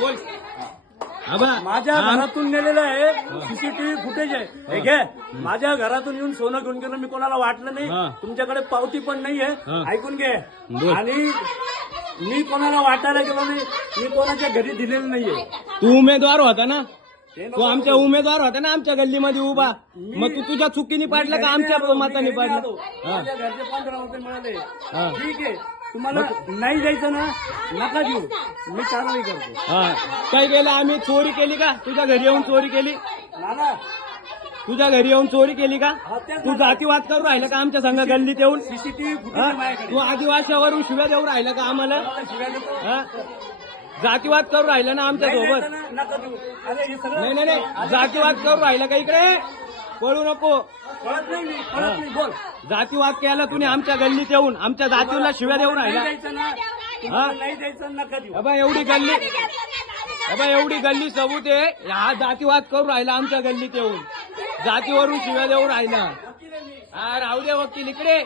बोल. आबा माझ्या घरातून नेलेलं आहे सीसीटीव्ही फुटेज आहे. ठीक आहे, माझ्या घरातून येऊन सोनं घेऊन गेलं, मी कोणाला वाटलं नाही. तुमच्याकडे पावती पण नाहीये. ऐकून घे. आणि मी कोणाला वाटायला गेलो नाही, मी कोणाच्या घरी दिलेलं नाहीये. तू उमेदवार होता ना, तू आमच्या उमेदवार होता ना आमच्या गल्लीमध्ये उभा. मग तू तुझ्या चुकीने पाडलं का आमच्या मताने पाडलं? माझ्या घरचे 15 रुपये मिळाले. ठीक आहे, तुम्हाला नाही जायचं ना, नका देऊ, मी कारवाई करतो. काय केलं आम्ही? चोरी केली का? तुझ्या घरी येऊन चोरी केली? नाना, तुझ्या घरी येऊन चोरी केली का? तेच तू जातीवाद करू राहिला का आमच्या संघ गल्लीत येऊन? सीसीटीव्ही फुटेज माझ्याकडे. तू आदिवासीवरून शिव्या देऊ राहिला का आम्हाला? शिवाय देतो. जातीवाद करू राहिला ना आमच्या नाही सोबत? जायचं ना, नका देऊ. अरे हे सगळं नाही नाही नाही, जातीवाद करू राहिला का? इकडे पळू नको. कळत नाही, मी कळत नाही. बोल. जातीवाद केला तुम्ही आमच्या गल्लीत येऊन, आमच्या जातीला शिव्या देऊ नाही राहिला. जायचं ना, तुम्हाला नाही जायचं, नका देऊ. अबा एवढी गल्ली, अबा एवढी गल्ली सबूत आहे. हा जातीवाद करू राहिला आमच्या गल्लीत येऊन, जातीवरून शिव्या देऊ राहिला. राहू दे वकील इकडे.